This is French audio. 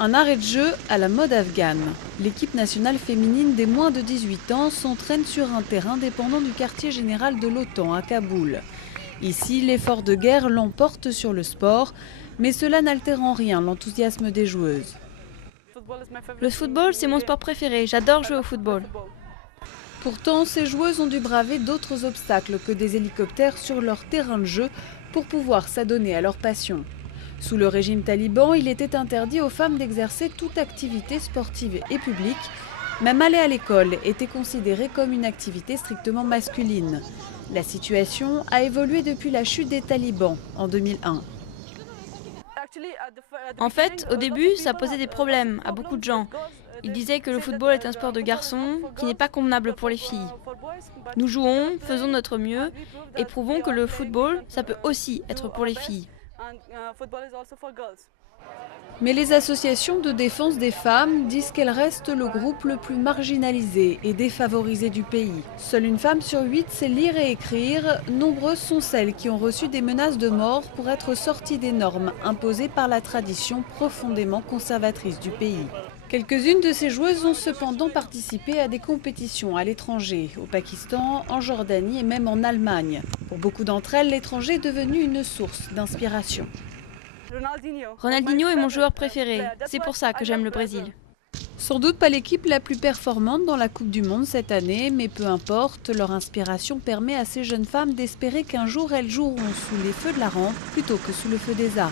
Un arrêt de jeu à la mode afghane. L'équipe nationale féminine des moins de 18 ans s'entraîne sur un terrain dépendant du quartier général de l'OTAN à Kaboul. Ici, l'effort de guerre l'emporte sur le sport, mais cela n'altère en rien l'enthousiasme des joueuses. Le football, c'est mon sport préféré. J'adore jouer au football. Pourtant, ces joueuses ont dû braver d'autres obstacles que des hélicoptères sur leur terrain de jeu pour pouvoir s'adonner à leur passion. Sous le régime taliban, il était interdit aux femmes d'exercer toute activité sportive et publique. Même aller à l'école était considéré comme une activité strictement masculine. La situation a évolué depuis la chute des talibans en 2001. En fait, au début, ça posait des problèmes à beaucoup de gens. Ils disaient que le football est un sport de garçons qui n'est pas convenable pour les filles. Nous jouons, faisons notre mieux et prouvons que le football, ça peut aussi être pour les filles. Mais les associations de défense des femmes disent qu'elles restent le groupe le plus marginalisé et défavorisé du pays. Seule une femme sur 8 sait lire et écrire. Nombreuses sont celles qui ont reçu des menaces de mort pour être sorties des normes imposées par la tradition profondément conservatrice du pays. Quelques-unes de ces joueuses ont cependant participé à des compétitions à l'étranger, au Pakistan, en Jordanie et même en Allemagne. Pour beaucoup d'entre elles, l'étranger est devenu une source d'inspiration. Ronaldinho est mon joueur préféré. C'est pour ça que j'aime le Brésil. Sans doute pas l'équipe la plus performante dans la Coupe du Monde cette année, mais peu importe, leur inspiration permet à ces jeunes femmes d'espérer qu'un jour elles joueront sous les feux de la rampe plutôt que sous le feu des armes.